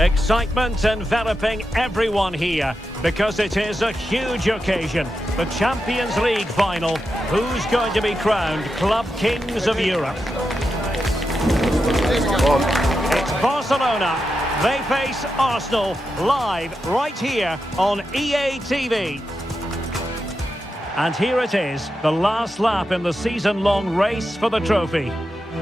Excitement enveloping everyone here because it is a huge occasion. The Champions League final. Who's going to be crowned Club Kings of Europe? It's Barcelona. They face Arsenal live right here on EA TV. And here it is, the last lap in the season-long race for the trophy.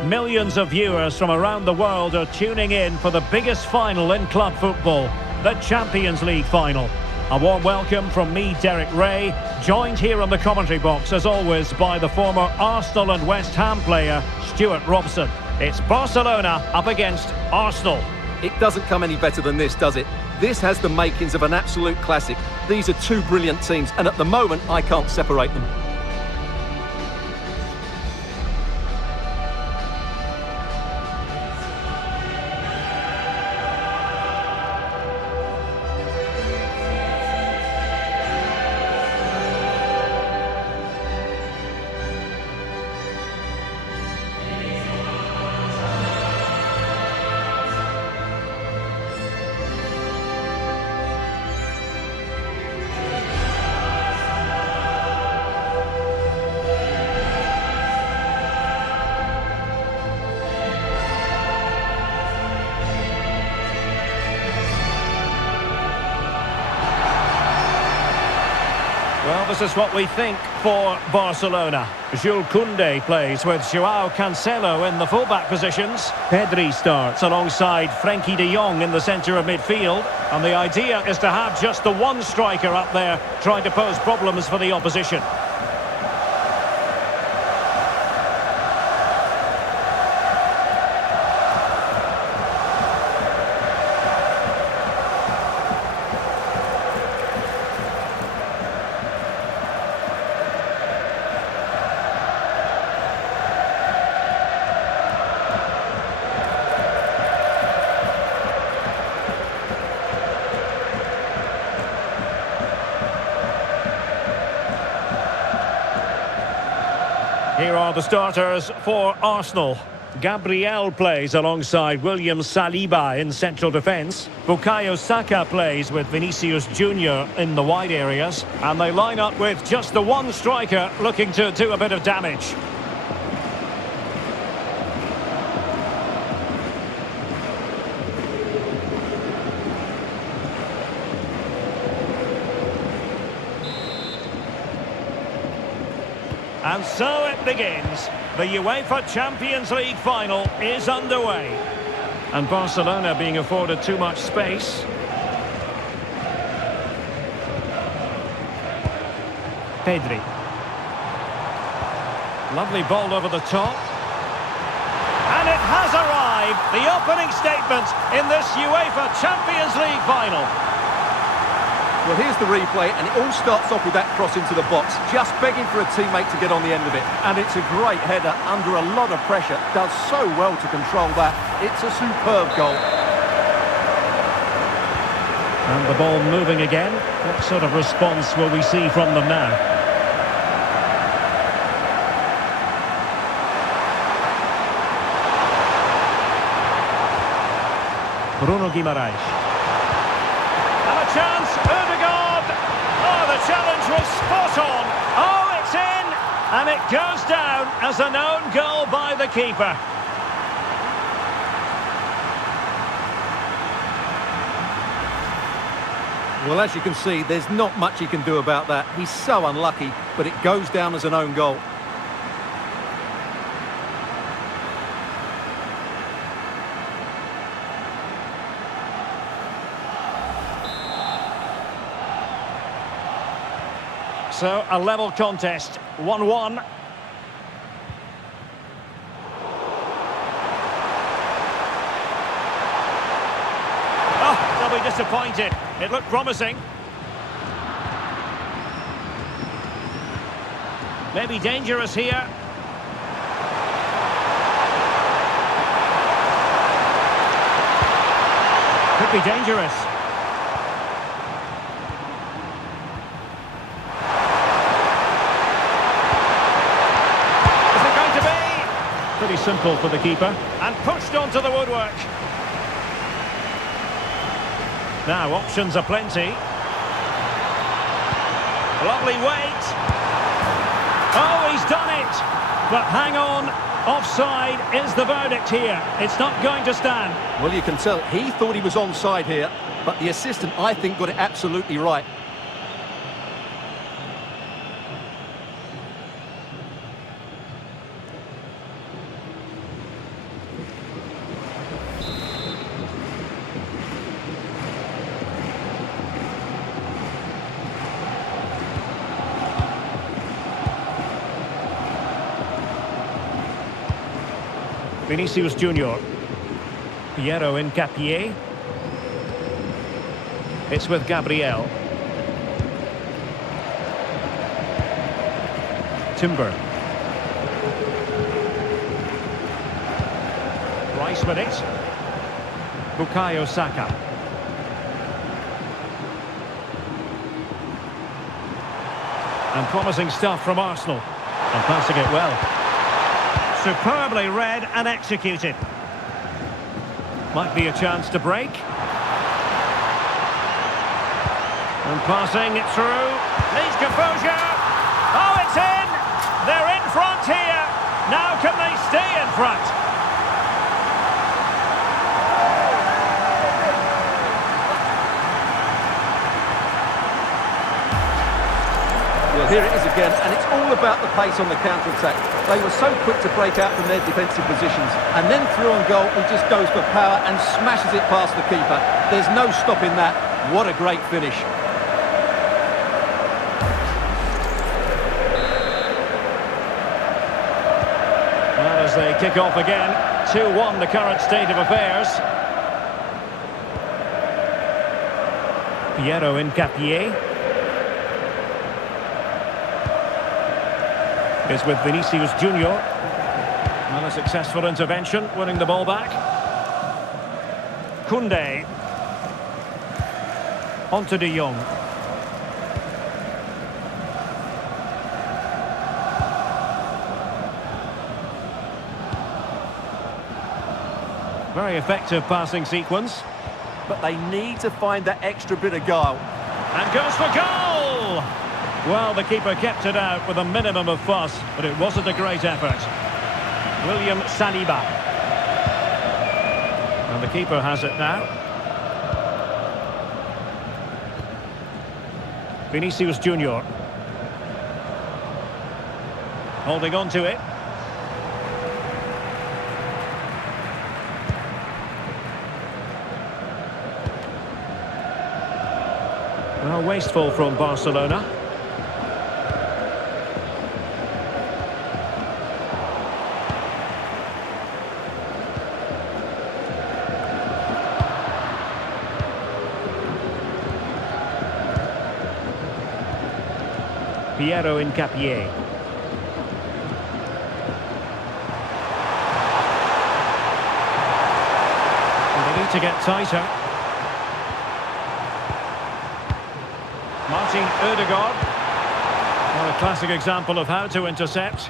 Millions of viewers from around the world are tuning in for the biggest final in club football, the Champions League final. A warm welcome from me, Derek Ray, joined here in the commentary box, as always, by the former Arsenal and West Ham player, Stuart Robson. It's Barcelona up against Arsenal. It doesn't come any better than this, does it? This has the makings of an absolute classic. These are two brilliant teams, and at the moment, I can't separate them. Well, this is what we think for Barcelona. Jules Koundé plays with Joao Cancelo in the fullback positions. Pedri starts alongside Frenkie de Jong in the centre of midfield. And the idea is to have just the one striker up there trying to pose problems for the opposition. Here are the starters for Arsenal. Gabriel plays alongside William Saliba in central defence. Bukayo Saka plays with Vinicius Jr. in the wide areas. And they line up with just the one striker looking to do a bit of damage. And so it begins. The UEFA Champions League final is underway. And Barcelona being afforded too much space. Pedri. Lovely ball over the top. And it has arrived. The opening statement in this UEFA Champions League final. Well, here's the replay, and it all starts off with that cross into the box, just begging for a teammate to get on the end of it. And it's a great header under a lot of pressure. Does so well to control that. It's a superb goal. And the ball moving again. What sort of response will we see from them now? Bruno Guimaraes. And a chance. Challenge was spot on. Oh, it's in. And it goes down as an own goal by the keeper. Well, as you can see, there's not much he can do about that. He's so unlucky, but it goes down as an own goal. So, a level contest, 1-1. Oh, they'll be disappointed. It looked promising. Maybe dangerous here. Could be dangerous. Pretty simple for the keeper. And pushed onto the woodwork. Now, options are plenty. Lovely weight. Oh, he's done it! But hang on, offside is the verdict here. It's not going to stand. Well, you can tell he thought he was onside here, but the assistant, I think, got it absolutely right. Vinicius Junior. Piero in Capier. It's with Gabriel. Timber. Rice with it. Bukayo Saka. And promising stuff from Arsenal. And passing it well. Superbly read and executed. Might be a chance to break. And passing it through. Needs composure. Oh, it's in! They're in front here. Now can they stay in front? Well, here it is again, and it's all about the pace on the counter-attack. They were so quick to break out from their defensive positions, and then through on goal, he just goes for power and smashes it past the keeper. There's no stopping that. What a great finish. Well, as they kick off again, 2-1 the current state of affairs. Piero in Capier. Is with Vinicius Junior. Well, a successful intervention, winning the ball back. Koundé. On to De Jong. Very effective passing sequence. But they need to find that extra bit of guile. And goes for goal! Well, the keeper kept it out with a minimum of fuss, but it wasn't a great effort. William Saliba. And the keeper has it now. Vinicius Junior. Holding on to it. Well, wasteful from Barcelona. Piero in Capier. They need to get tighter. Martin Ødegaard. Well, a classic example of how to intercept.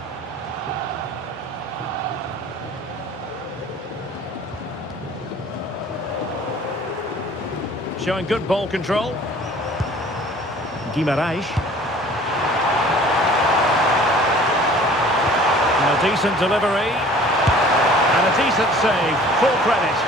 Showing good ball control. Guimarães. A decent delivery. And a decent save. Full credit.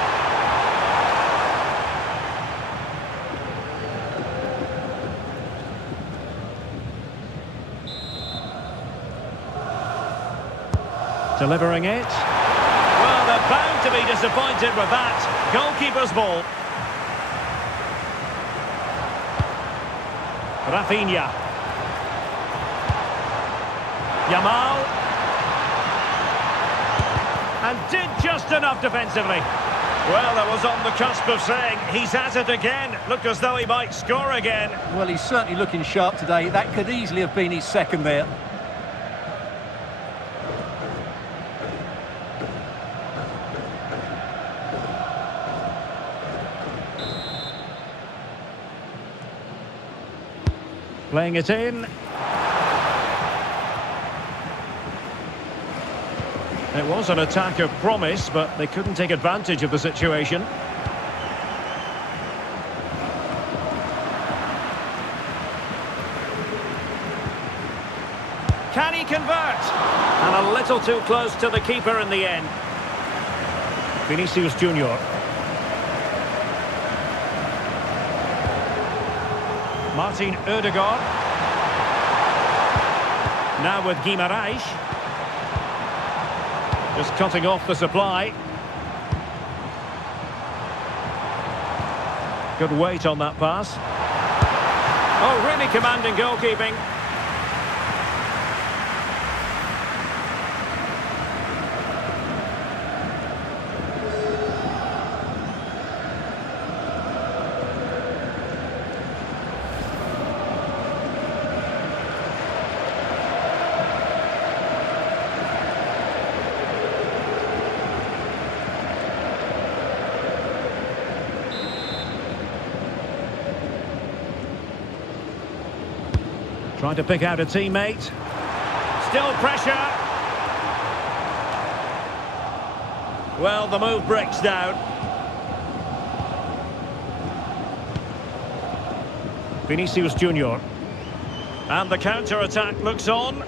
Delivering it. Well, they're bound to be disappointed with that. Goalkeeper's ball. Rafinha. Yamal. And did just enough defensively. Well, that was on the cusp of saying he's at it again. Looked as though he might score again. Well, he's certainly looking sharp today. That could easily have been his second there. Playing it in. It was an attack of promise, but they couldn't take advantage of the situation. Can he convert? And a little too close to the keeper in the end. Vinicius Junior. Martin Odegaard. Now with Guimaraes. Just cutting off the supply. Good weight on that pass. Oh, really commanding goalkeeping. Trying to pick out a teammate. Still pressure. Well, the move breaks down. Vinicius Junior. And the counter-attack looks on.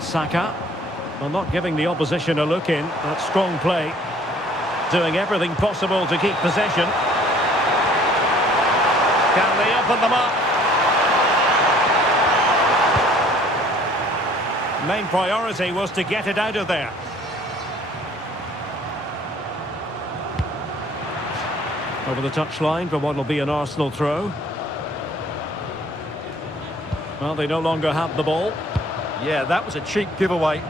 Saka. Well, not giving the opposition a look in. That's strong play. Doing everything possible to keep possession. Can they open them up? Main priority was to get it out of there. Over the touchline for what will be an Arsenal throw. Well, they no longer have the ball. Yeah, that was a cheap giveaway.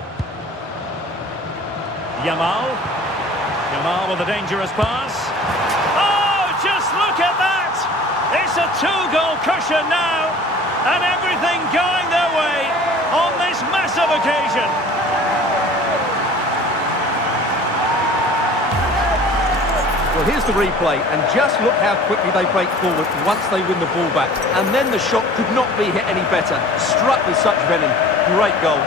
Yamal. Yamal with a dangerous pass. Oh, just look at that! It's a two-goal cushion now, and everything going their way on this massive occasion. Well, here's the replay, and just look how quickly they break forward once they win the ball back. And then the shot could not be hit any better. Struck with such venom. Great goal.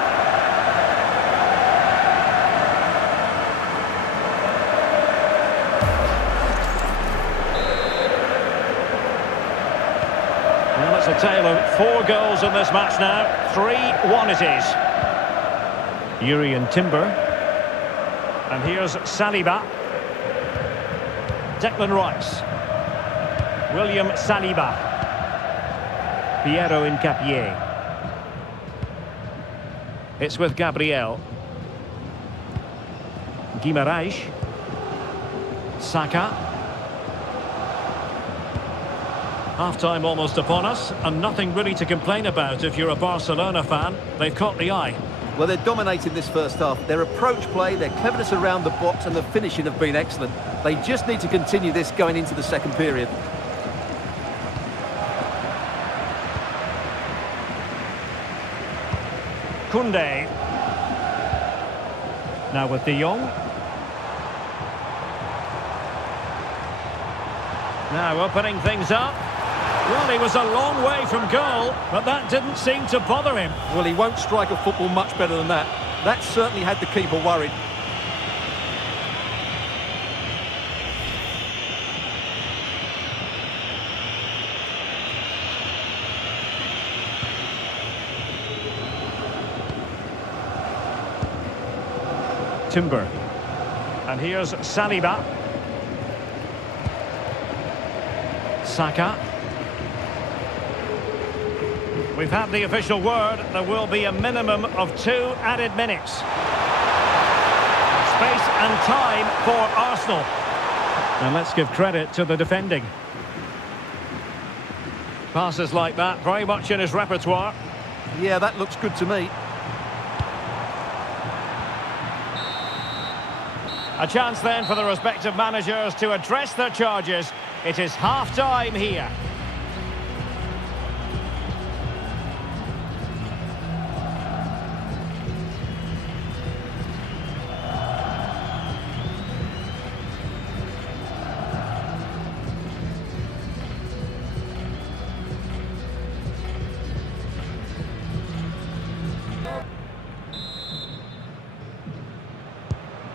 Well, it's a tale of 4 goals in this match now. 3-1 it is. Yuri and Timber. And here's Saliba. Declan Rice. William Saliba. Piero Hincapié. It's with Gabriel. Guimaraes. Saka. Half-time almost upon us, and nothing really to complain about if you're a Barcelona fan. They've caught the eye. Well, they're dominating this first half. Their approach play, their cleverness around the box and the finishing have been excellent. They just need to continue this going into the second period. Koundé. Now with De Jong. Now opening things up. Well, he was a long way from goal, but that didn't seem to bother him. Well, he won't strike a football much better than that. That certainly had the keeper worried. Timber. And here's Saliba. Saka. We've had the official word. There will be a minimum of 2 added minutes. Space and time for Arsenal. And let's give credit to the defending. Passes like that, very much in his repertoire. Yeah, that looks good to me. A chance then for the respective managers to address their charges. It is half-time here.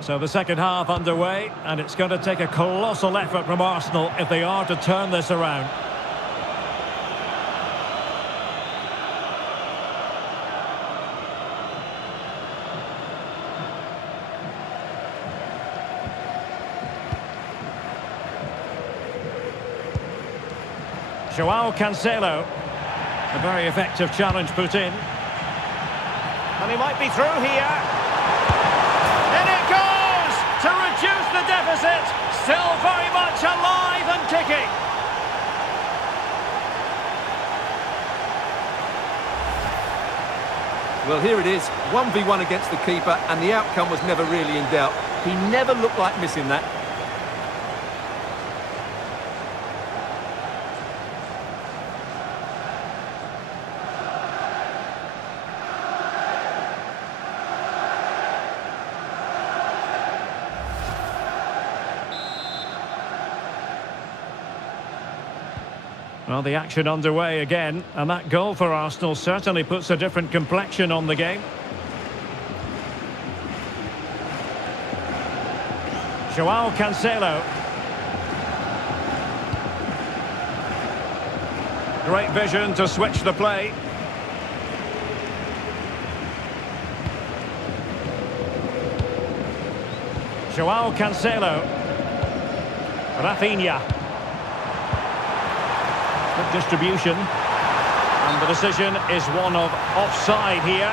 So the second half underway, and it's going to take a colossal effort from Arsenal if they are to turn this around. Joao Cancelo. A very effective challenge put in. And he might be through here. In it goes! To reduce the deficit. Still very much alive and kicking. Well, here it is, 1v1 against the keeper, and the outcome was never really in doubt. He never looked like missing that. Well, the action underway again, and that goal for Arsenal certainly puts a different complexion on the game. Joao Cancelo. Great vision to switch the play. Joao Cancelo. Rafinha. Good distribution. And the decision is one of offside here.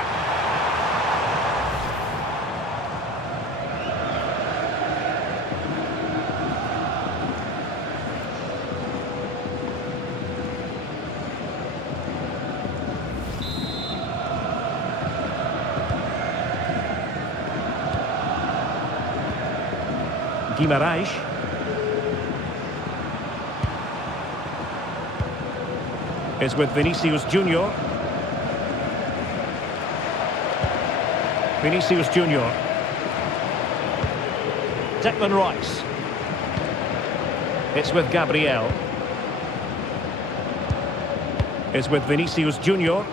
Guimarães. Is with Vinicius Junior. Vinicius Junior. Declan Rice. It's with Gabriel. It's with Vinicius Junior.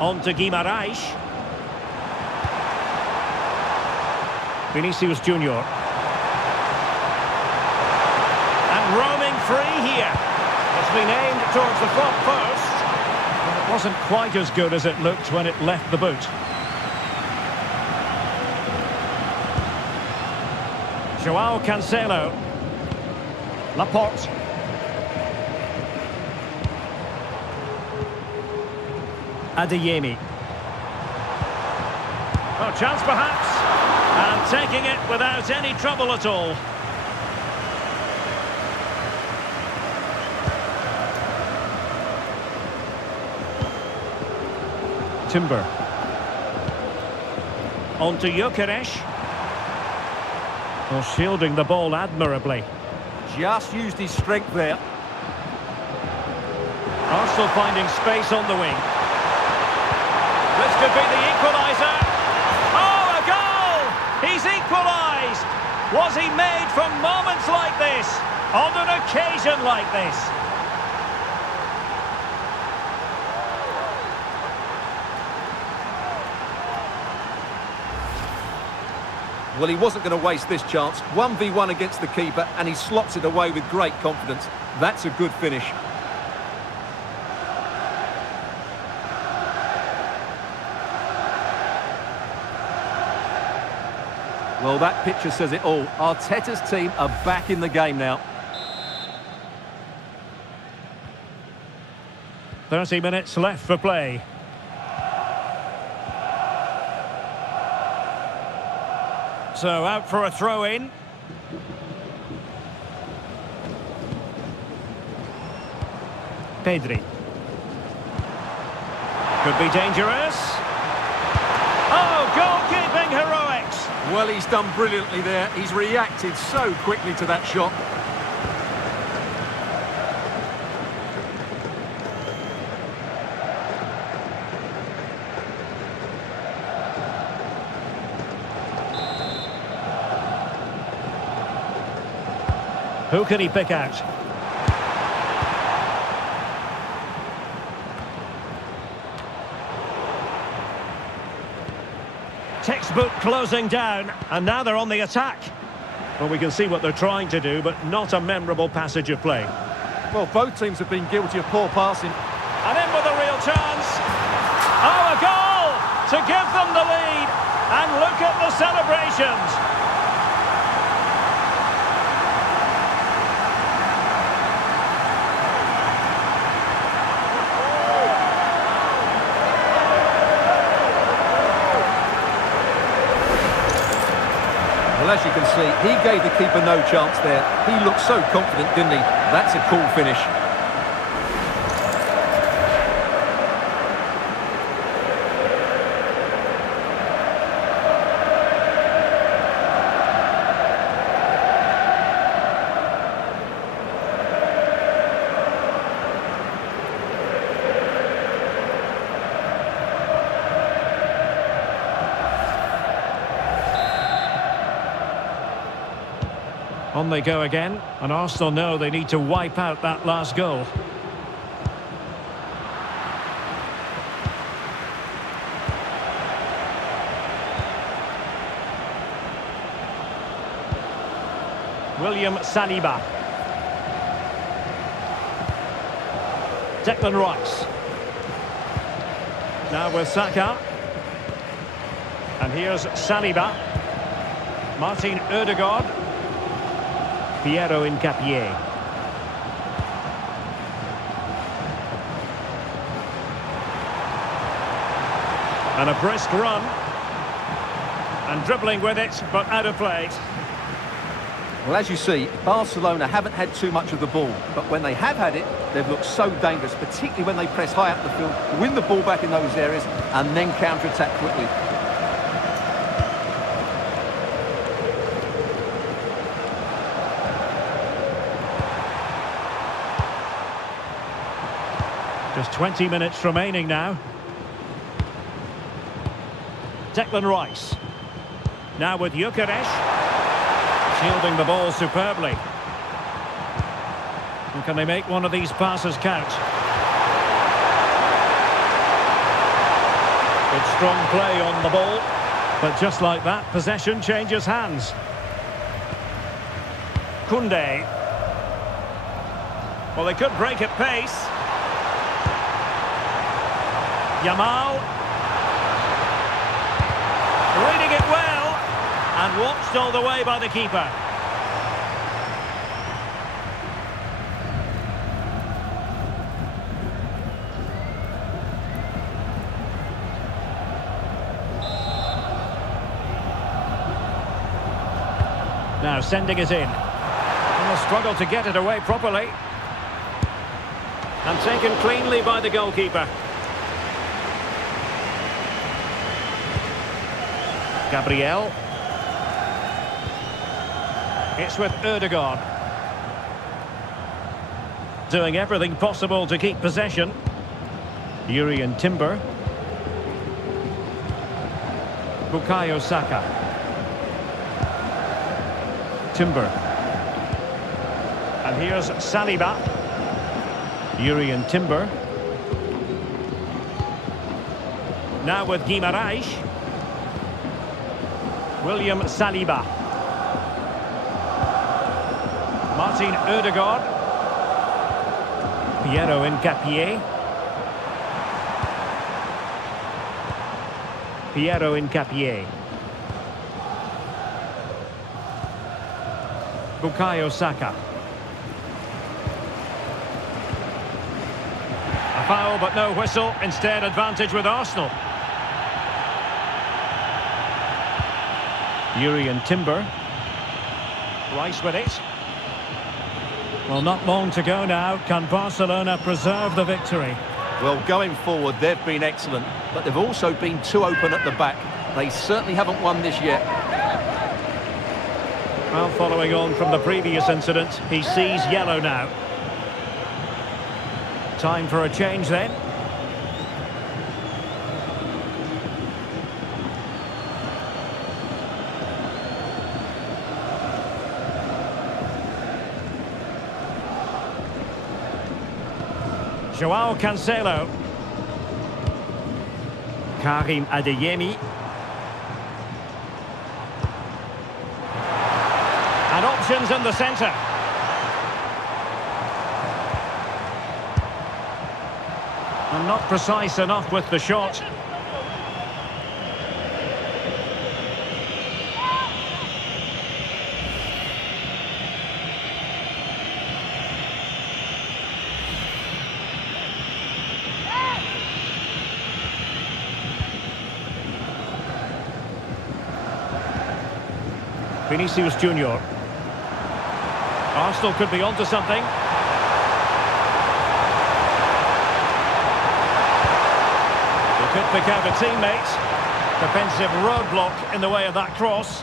On to Guimarães. Vinicius Junior. And roaming free here. It's been aimed towards the front post, but it wasn't quite as good as it looked when it left the boot. Joao Cancelo. Laporte. Adeyemi. Oh, chance perhaps. And taking it without any trouble at all. Timber. On to Gyökeres. Well, shielding the ball admirably. Just used his strength there. Arsenal finding space on the wing. This could be the equaliser. Oh, a goal! He's equalised! Was he made from moments like this? On an occasion like this? Well, he wasn't going to waste this chance. 1v1 against the keeper, and he slots it away with great confidence. That's a good finish. Well, that picture says it all. Arteta's team are back in the game now. 30 minutes left for play. So out for a throw-in. Pedri. Could be dangerous. Oh, goalkeeping heroics. Well, he's done brilliantly there. He's reacted so quickly to that shot. Who can he pick out? Textbook closing down, and now they're on the attack. Well, we can see what they're trying to do, but not a memorable passage of play. Well, both teams have been guilty of poor passing. And in with a real chance. Oh, a goal to give them the lead. And look at the celebrations. Well, as you can see, he gave the keeper no chance there. He looked so confident, didn't he? That's a cool finish. On they go again, and Arsenal know they need to wipe out that last goal. William Saliba. Declan Rice. Now with Saka. And here's Saliba. Martin Odegaard. Piero Incapié. And a brisk run. And dribbling with it, but out of play. Well, as you see, Barcelona haven't had too much of the ball, but when they have had it, they've looked so dangerous, particularly when they press high up the field, win the ball back in those areas, and then counter-attack quickly. Just 20 minutes remaining now. Declan Rice. Now with Gyökeres. Shielding the ball superbly. And can they make one of these passes count? Good strong play on the ball. But just like that, possession changes hands. Koundé. Well, they could break at pace. Yamal. Reading it well. And watched all the way by the keeper. Now sending it in. And will struggle to get it away properly. And taken cleanly by the goalkeeper. Gabriel. It's with Odegaard. Doing everything possible to keep possession. Jurrien Timber. Bukayo Saka. Timber. And here's Saliba. Jurrien Timber. Now with Guimaraes. William Saliba. Martin Odegaard. Piero Incapié. Piero Incapié. Bukayo Saka. A foul but no whistle, instead advantage with Arsenal. Jurrien Timber. Rice with it. Well, not long to go now. Can Barcelona preserve the victory? Well, going forward, they've been excellent, but they've also been too open at the back. They certainly haven't won this yet. Well, following on from the previous incident, he sees yellow now. Time for a change then. Joao Cancelo. Karim Adeyemi. And options in the centre. And not precise enough with the shot. Vinicius Junior. Arsenal could be onto something. They could pick out a teammate. Defensive roadblock in the way of that cross.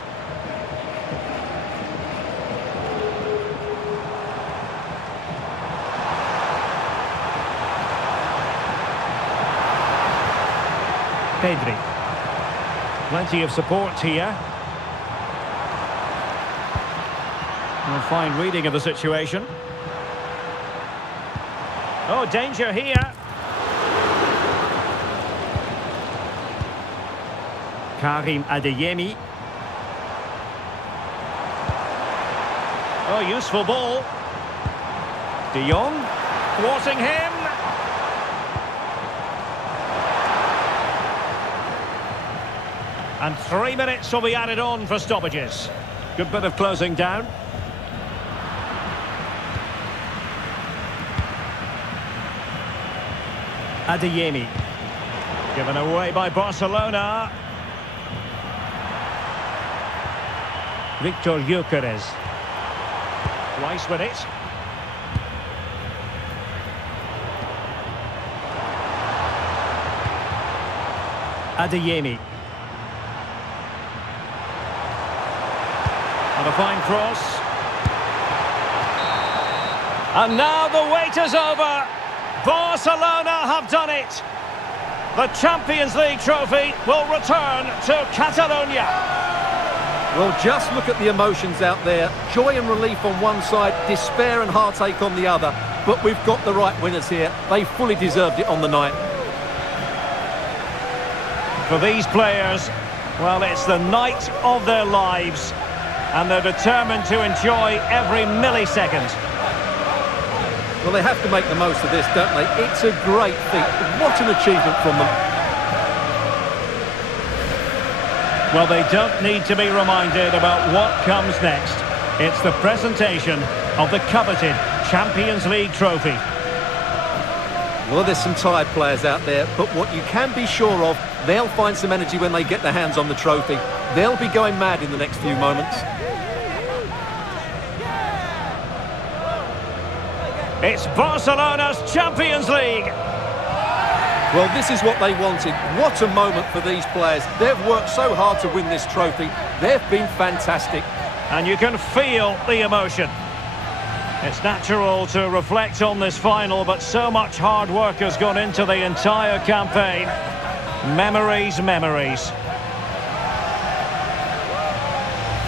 Pedri. Plenty of support here. A fine reading of the situation. Oh, danger here. Adeyemi. Oh, useful ball. De Jong. Thwarting him. And 3 minutes will be added on for stoppages. Good bit of closing down. Adeyemi. Given away by Barcelona. Victor Gyökeres. Rice with it. Adeyemi. And a fine cross. And now the wait is over. Barcelona have done it. The Champions League trophy will return to Catalonia. Well, just look at the emotions out there. Joy and relief on one side, despair and heartache on the other. But we've got the right winners here. They fully deserved it on the night. For these players, well, it's the night of their lives. And they're determined to enjoy every millisecond. Well, they have to make the most of this, don't they? It's a great feat. What an achievement from them. Well, they don't need to be reminded about what comes next. It's the presentation of the coveted Champions League trophy. Well, there's some tired players out there, but what you can be sure of, they'll find some energy when they get their hands on the trophy. They'll be going mad in the next few moments. It's Barcelona's Champions League. Well, this is what they wanted. What a moment for these players. They've worked so hard to win this trophy. They've been fantastic. And you can feel the emotion. It's natural to reflect on this final, but so much hard work has gone into the entire campaign. Memories, memories.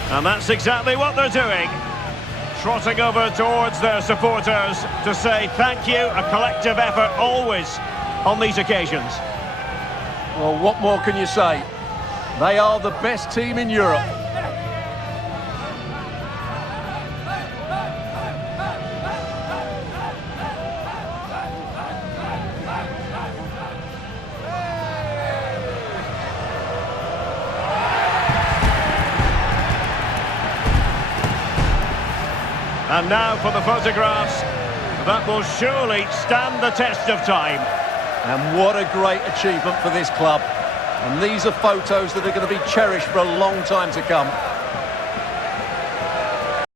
And that's exactly what they're doing. Trotting over towards their supporters to say thank you, a collective effort always on these occasions. Well, what more can you say? They are the best team in Europe. And now for the photographs that will surely stand the test of time. And what a great achievement for this club. And these are photos that are going to be cherished for a long time to come.